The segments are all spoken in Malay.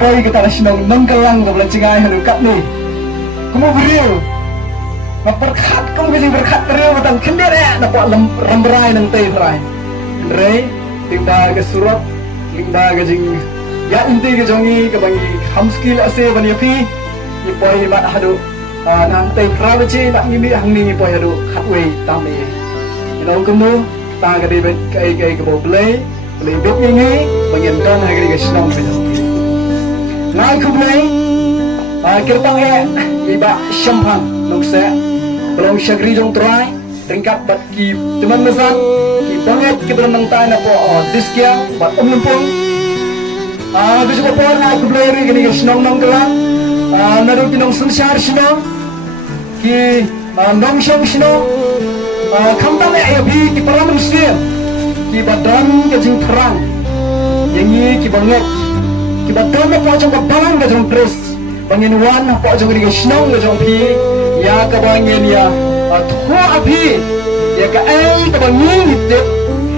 poi kita nasional nongkelang ke belancingai halu kat ni. Kamu beriu, berkat kamu bisa berkat beriu batang kendir nampak remberai nang teh berai. Rei timba ke surat, timba ke jing ya inti ke jongi ke bangi hamskil ase bani api. Ni poi mat hadu nang teh prabaci nak ngimi hang ni poi hadu khatwei tambe. Inau kamu ta ke debet kai ke bo play bet ni bagian kan hari ke senang ke jongi. Ngai ku play kirtang iba champagne nong se belum syagri jong try ringkat bat ki teman mesan ki banget ki berenang tai na po diskia bat lumpung bisu ko por ngai ku play ri gini ke senang nong kelang nadu pinong sunsyar senang ki nong syong senang kamtang bi ki param muslim ki badan ke jing terang yang ni ki banget ki badan po jong balang ke jong pres bangin wan po jong ri snong jong pi ya ka bangin ya thua api ya ka ai ka bangin tip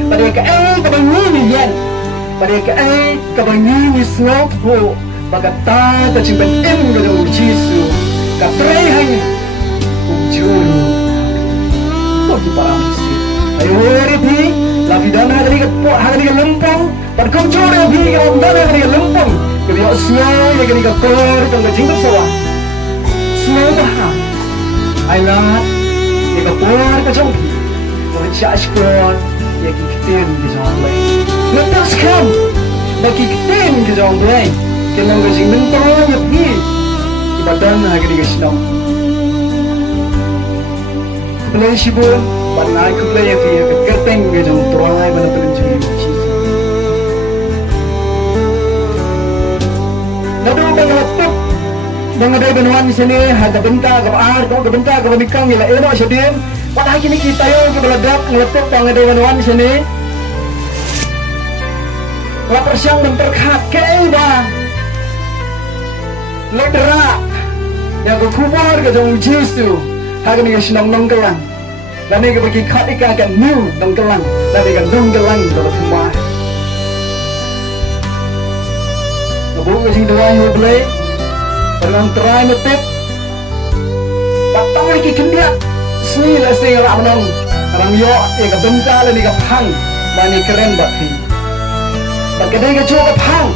pada ka ai ka bangin yen pada ka ai ka bangin snong ho bagata ka jing ben em ga jong jisu ka trai hai ujuru to ki param si ayo ri pi la vidana hari ka po hari ka lempong par kom chore pi ka ondana hari ka lempong Kebiak semua yang kini kapur tengah jingkap sawah. Semua bahan. Ailat, yang kapur kacang pi. Kalau cak sekolah, yang kitin di jauh lain. Lepas kam, bagi kitin di jauh lain. Kalau kacang mentah yang pi, di badan hari ini kesenang. Kepulai sibuk, badan kepulai yang pi, kerteng ke jauh terai mana pelanjuri. Nadu bangatuk bangadai benuan di sini ada benta ke ar ke benta ke bikang ila eno sedim pada kini kita yo ke beladak ngeletuk bangadai benuan di sini lapar siang memperkat ke ba ledera yang ke kubur ke jong jisu hari ni senang nongkelang dan ni ke bagi kat ikan ke new nongkelang dan ni ke nongkelang dalam semua bukan sih doang yang boleh dalam terai metip batang lagi kendiat seni lah sih kalau menang orang yo ke benda lah ni ke pang mani keren baki kedai ke cuba ke pang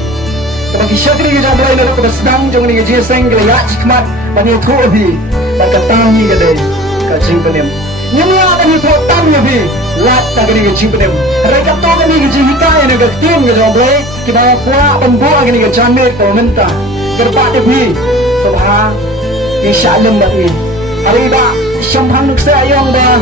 bagi syakri ke jauh boleh nak ke sedang jangan ni ke jeseng ke ya cikmat mani tu abi bagi tangi kedai ke cingpenem nyamia kan itu tangi abi lat tak ni ke cingpenem mereka tu kan ni ke jihika yang ke tim ke jauh boleh kita kuat pembuat gini ke jamir komentar gerpak tepi subha insya Allah ni hari dah champagne nuk saya yang dah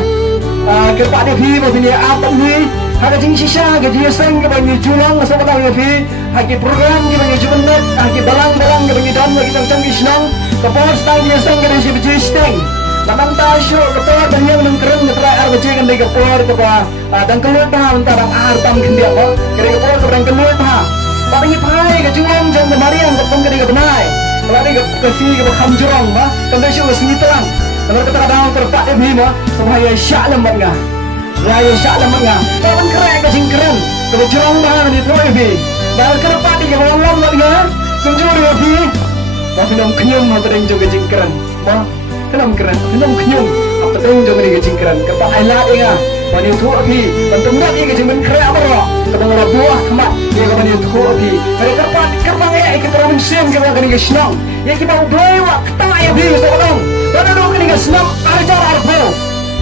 gerpak tepi macam ni apa ni ada jenis sisa ke dia seng ke bagi julang masa petang tepi haki program ke bagi jubenat haki balang-balang ke bagi dan bagi macam isnang kapal setang dia seng ke dia biji steng Namam tasyo kapal dan yang nengkeren ngeterai air biji kan dia kapal kapal dan keluar tahan antara air tam kendia apa kira kapal kapal keluar tahan tapi ni pai ke juang jang kemarian ke pun ke benai kalau ni ke si ke kham jurang ba kan dia syu sini terang kalau kita dalam terpak dia bima supaya syak lembat ngah raya syak lembat ngah kan keren ke sing keren ke jurang ba ni teroi bi dah kerpat di ke long lembat ngah tunjuk dia bi ba film kenyum apa deng juga jing keren ba film keren film kenyum apa deng juga ni ke jing keren ke pak ailat ngah ba ni tu bi tentu dak ni ke jing keren apa ro ke buah kemat dia ke bani tu abi hari kerpan kita orang musim kita kena ke senang ya kita boleh wak kita ya bi seorang dan ada kena ke senang ajar arbo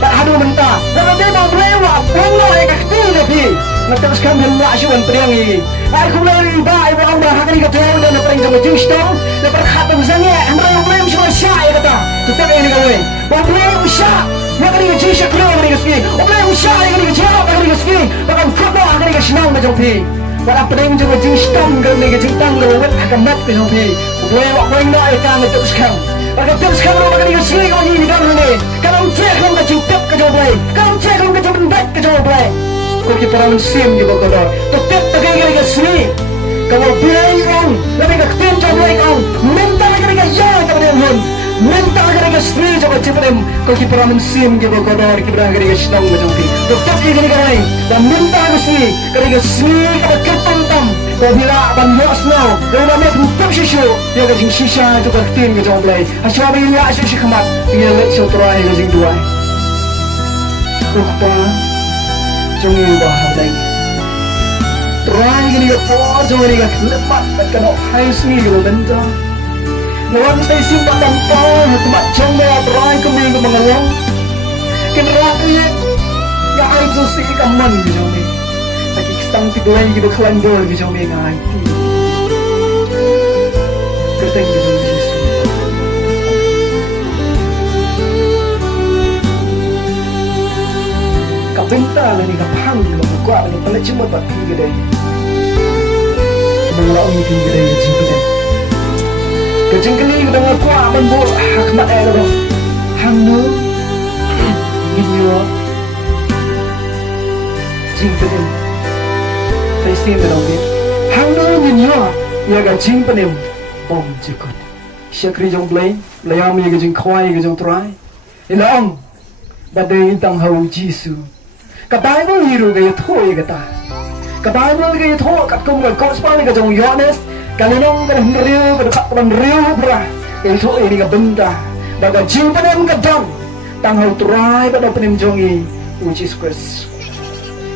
tak ada mentah dan dia boleh wak pulau ya kita ni bi nak teruskan hendak syuan periang ini aku boleh riba ibu orang bahkan ni kata dan nak jangan jengstong dan perkhatan misalnya mereka boleh semua syak ya kata tetap ini kau boleh usah nak ni ke syak boleh ni ke ski boleh usah ni ke jawab ni ke ski bahkan kau akan ni ke senang macam ni Walau pedang juga jingstam kerana ke jintang lewat akan mat ke sampai boleh wak boleh nak ikan itu sekarang Bagi terus kamu bagi dia sini kau ni dalam ni kalau cek kamu ke jintap ke jauh boleh kalau cek kamu ke jauh bendat ke jauh boleh kau kita orang sim di bawah tetap tegak ke sini kalau boleh orang lebih ke tim jauh boleh kau mental ke yang kepada yang mental ke sini coba cepatnya kau kita orang sim di bawah kita orang ke senang macam ni tetap ke kau dan mental ke sini ke sini kalau kertam Bila ban yo snow, dia nak bukan shishu, dia kerja shisha juga tin kerja boleh. Asal bila asal khmat, dia lek show try kerja dua. Rupa, jangan ubah hati. Try gini ke por, jangan gini ke lepas, kena high sini ke benda. Lawan saya simpan dan por, tempat jangan try kami ke mengalang. Kenapa ya air sih kaman gitu ni. Lagi stang tiba lagi kita kelanjur gitu ni ngai. Keteng gitu Yesus. Kabenta ni kapang gitu buka ni pala cuma bati gitu. Mengelau ni gitu gitu. Kejengkeli kita ngaku aman bol hak mak ayah hangnu Inyo Jingpanim Facing the Lord Hangno Inyo Yaga Jingpanim Bom Jikot Syakri jong play Layam yaga jing kway yaga jong try Ilang Badai intang hau Jisu Ka Bible hiru gaya tho yaga ta Ka Bible gaya tho kat kum ga gospel yaga jong Yohanes Kalinong ka riu ka kat pan riu bra Gaya tho ini ga benda Baga Jingpanim ka dang Tanghau turai pada penim jongi which is Christ.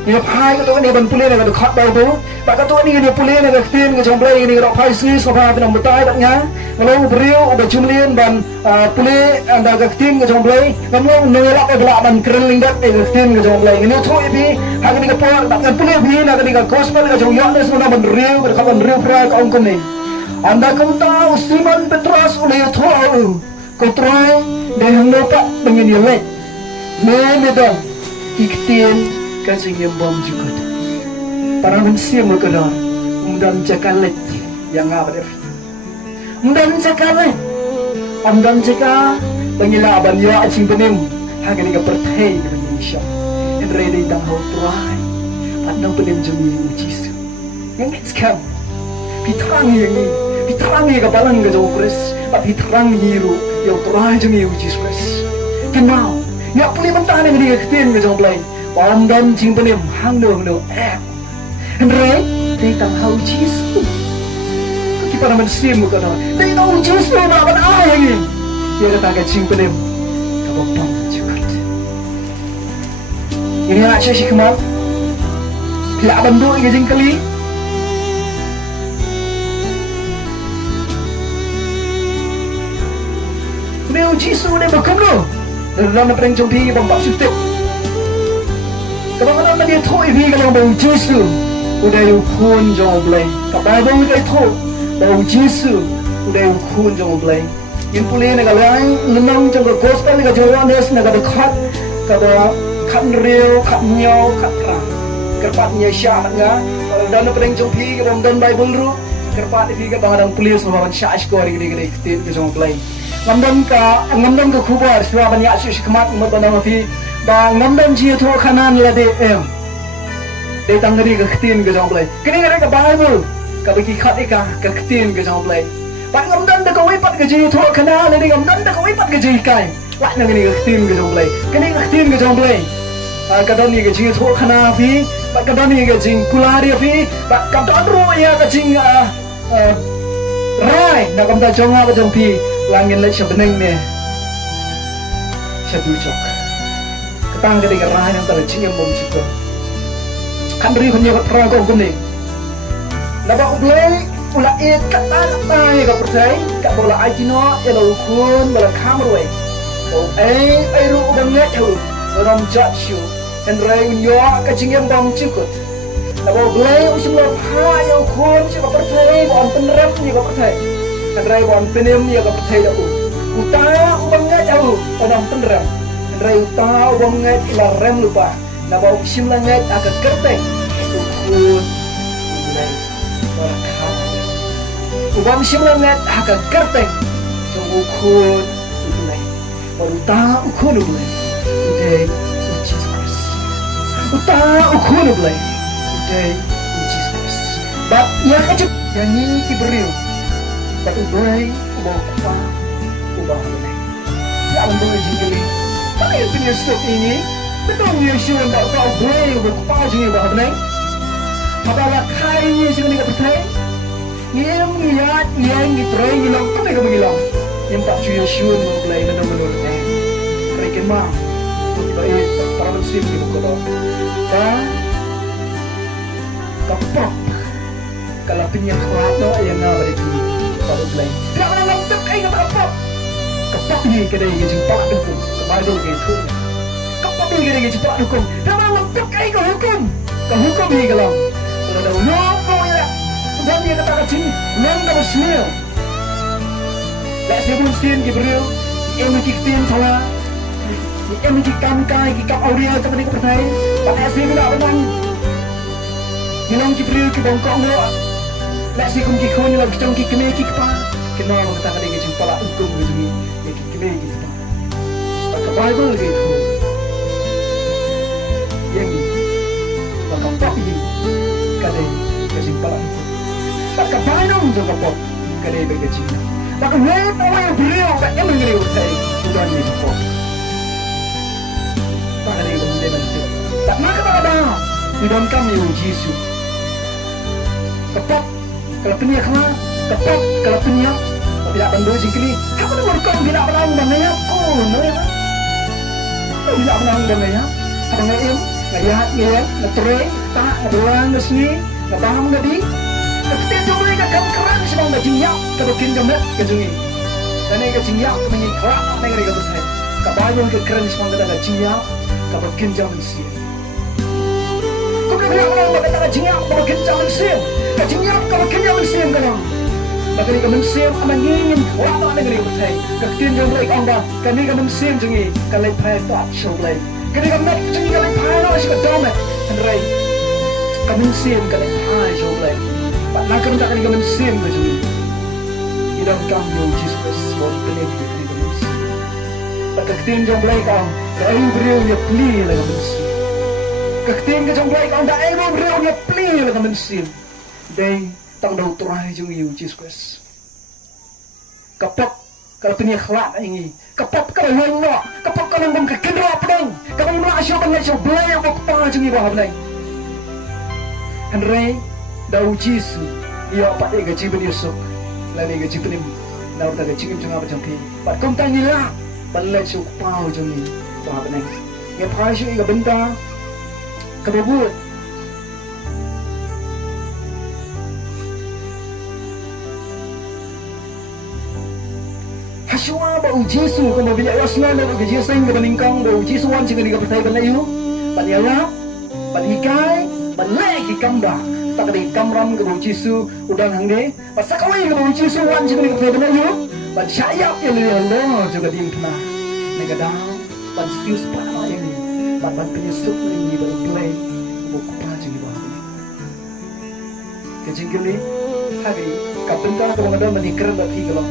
Ni pai ka to ni ban pulih na ka khat dau tu. Ba ka to ni ni pulih na ka tin ka jong play ni ka pai si so pa penam betai bat nga. Ngalo beriu ba jumlien ban pulih anda ka tin ka jong play. Ngamo ngelak ka bla ban krenling dat ka tin ka jong play. Ni thoi bi ha ka ni ka por ba ka pulih bi na ka ni ka gospel ka jong Yohanes na ban riu ka ban riu pra ka ong kom ni. Anda kum ta Simon Petrus ule thoi. Kau try dengan lupa mengenai lek, memedang iktin kasih yang bom juga. Para manusia mereka undang cakalet yang apa deh? Undang cakalet, undang cakal pengilaban ya acing penim, hagan ikan pertai ke Indonesia. Yang ready tanghau try, andang penim jemi ujisu. Yang sekarang, Pitrangi kapalang ka jauh Chris, tapi terang hiru yang terakhir jemi Yesus Chris. Kenal, ya boleh mentah yang dia ketin ka jauh play. Pam dan cing penim hang do. Henry, dia tang hau Yesus. Kita nama sim ka dah. Dia tahu Yesus na ban ai yang ini. Dia kata ka cing penim ka bom juga. Ini nak sih kemal. Bila bandu ke jing kali. Meu Jisu ni berkum lo. Dalam perang jompi bambak sutip. Kalau mana dia thoi vi kalau bau Jisu, udah ukun jom blay. Kapai bau dia thoi bau Jisu, udah ukun jom blay. Yang pulih nak lain menang jom gospel ni jom Yohanes nak ada kat real, kat nyau, kat terang. Kerpatnya syah nga. Dalam perang jompi kalau dan Bible ru. Kerpat vi ke bangadang pulih semua syah skor gini ketin jom blay. Ngamdan ka kubar siwa banyak sih kemat umat bandang api ba ngamdan ji tu kanan la de de tangri ka ktin ka jong play kini ngare ka Bible ka bagi khat ka ktin ka jong play ba ngamdan da ka wipat ka ji tu kanan la de ngamdan da ka wipat ka ji kai la na ngani ka ktin ka jong play kini ka ktin ka jong play ka don ni ka ji tu kanan api ba ka don ni ka jing kulari api ba ka don ru ya ka jing rai na kam da jong ba jong pi langin lek sebeneng ni satu cok ketang ketika rahan yang terjadi bom juga kan beri punya perang kau gini napa ublay ula kata ya kau percaya kau bola ajino elo ukun bola kamerwe kau ru banget tu orang judge you and ray unyo kecingin bom juga napa ublay usimlo pa ya ukun siapa percaya bom penerap ni kau percaya Andrai bon penem ya ka percaya aku. Uta ubang ngat aku orang penderam. Andrai uta ubang ngat ila rem lupa. Na bau sim la ngat aka kertek. Ukun ulai barakah. Ubang sim la ngat aka kertek. Jong ukun ulai. Uta ukun ulai. Udai ucis pas. Uta ukun ulai. Udai ucis pas. Bat ya kacuk yang ni kiberiu. Tapi baik, ubah apa, ubah apa? Yang menjadi apa yang punya stok ini? Betul Yesus yang tak tahu baik ubah apa je ubah apa? Habala kai ni sing ni ka pertai. Ngiem ngiat yang gitrai ngilong tu ka ngilong. Yang pak cuy syun mo play na nang eh. Rekin ma. Baik para musim di buku dah. Dan kapok kalau punya kelapa yang nak beri pada play. Tidak mana laptop kaya kapok. Kapok ni kedai yang jumpa dukung. Kembali gitu. Kapok ni kedai yang jumpa dukung. Tidak mana laptop kaya kau hukum. Kau hukum ni kalau. Kalau dah hukum ya. Dan dia kata kat sini, nang dah bersmil. Lek sebelum sin diberi, emiktin salah. Em chỉ cam cay cái cặp audio cho cái có thấy bạn em xem lại với anh nhưng ông chỉ bự cái bông cong nữa lại xem không chỉ khôn như là trong cái mê cái pa cái nào mà ta cái cái chúng ta lại cùng với chúng cái mê cái pa và cái Bible cái thôi yang ni và cái pop gì cái này cái chúng ta lại và cái Bible cho cái pop cái này cái chúng ta và cái nghe tao yang bự và em mình người thấy udah ni pop hari ini nanti. Tak nak ada di dalam kami Yesus. Tepat kalau punya kena, tepat kalau punya tidak bandu jingkli. Aku nak berkong tidak menang dan naya. Oh, naya. Tidak menang dan naya. Ada ngayam, ngayat, ngayat, ngetreng, tak, ngedoang, ngesni, ngebaham, ngedi. Ketika jom mereka keran sebang dah jingyak, kebakin jamet kejungi. Dan ini kejingyak menyiklak mereka bersaing. Kabayang keran sebang dah jingyak. Kapag kinjam siya. Kung kaya mo lang makita ka jingyap kapag kinjam siya. Ka-jingyap kapag kinjam siya ka lang. Magkali ka siya ang nangingin wala na ganyan ko tayo. Ka-kinjam like ang ba kani ka siya jungi kalay paya to at show like. Kani ka met jungi kalay paya na siya ka-domet. And right. Ka siya kalay paya show like. Pat nakaroon ka kani ka siya ka jungi. Ilang kang yung Jesus Christ for the Kaktin jom blai kau, dah ibu beriau dia pli lagi mensim. Kaktin ke jom blai kau, dah ibu beriau dia pli lagi mensim. Day tang dau turai jung you Jesus Christ. Kapok kalau punya kelak ini, kapok kalau yang nak, kapok kalau bang kekendra pedang, kalau nak asyik bang asyik blai apa apa jung ibu blai. Henry dau Jesus, ia apa dia gaji beriusuk, lain gaji penim, dau tak gaji jung apa jung pi. Pat kau tanya lah. Balai syuk pau jom ni Bapak ni Yang pai syuk ika benda Kebabut Hasyua bau Jesu Kau bila wasna dan uji Jesu Yang kebaningkang bau Jesu wan Jika nika pertai balai yu Balai alap Balai ikai Balai ki kamba Tak ada kamram ke bau Jesu Udang hangde Pasal kawai ke bau Jesu wan Jika nika pertai balai yu Ban syayap yang lebih Allah juga diam kena Negadang ban stius pada yang ni ban penyusup ni baru play buku pajang di bawah ni kejingkir ni hari kapenta kau mengadal menikar bagi kalau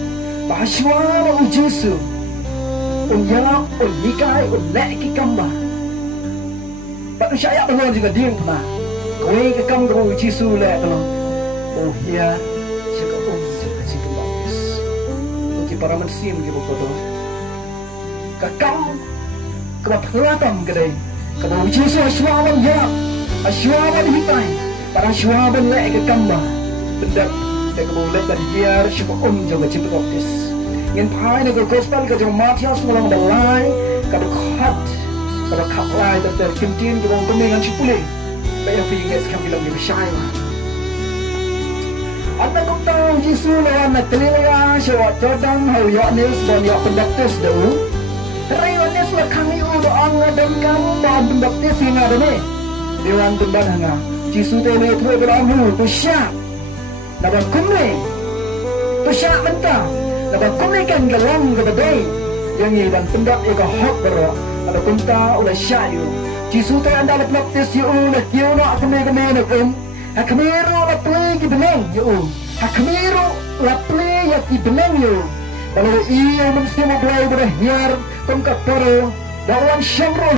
bahaswa ujisu unyap unikai unleki kamba ban syayap Allah juga diam kena kau ke kam kau ujisu lek kalau oh ya jaga juga jingkir bagus untuk para mensim di buku tu kakam kebapelatan kedai kalau Yesus aswawan ya aswawan hitai para aswawan lek ke kamba bendak tak boleh dan biar syukur jaga cinta baptis ingin pai dengan gospel ke jom Matius mulang balai kalau khat lai dan terkintin ke bawah dengan cipule bayar pinggir kami bilang dia bersyaya anda kau tahu Yesus lawan nak telinga syawat Jordan hal ya news dan ya pendaktis dahulu Rayones lah kami udah angadam kamu bahan pendaktis yang ada ni Dewan Tumban hanga Jisu tele itu beramu Tusyak Naban kumni Tusyak mentah Naban kumni kan galang kepadai Yang iban pendak ika hok berok Ada kunta ulah syayu Jisu tele anda lah pendaktis yu Nak yu nak kami nak Hakamiru lah play ki benang yu Hakamiru lah play ya ki benang yu Kalau ia mesti mau belajar berhiar Kau kata dalam syamrul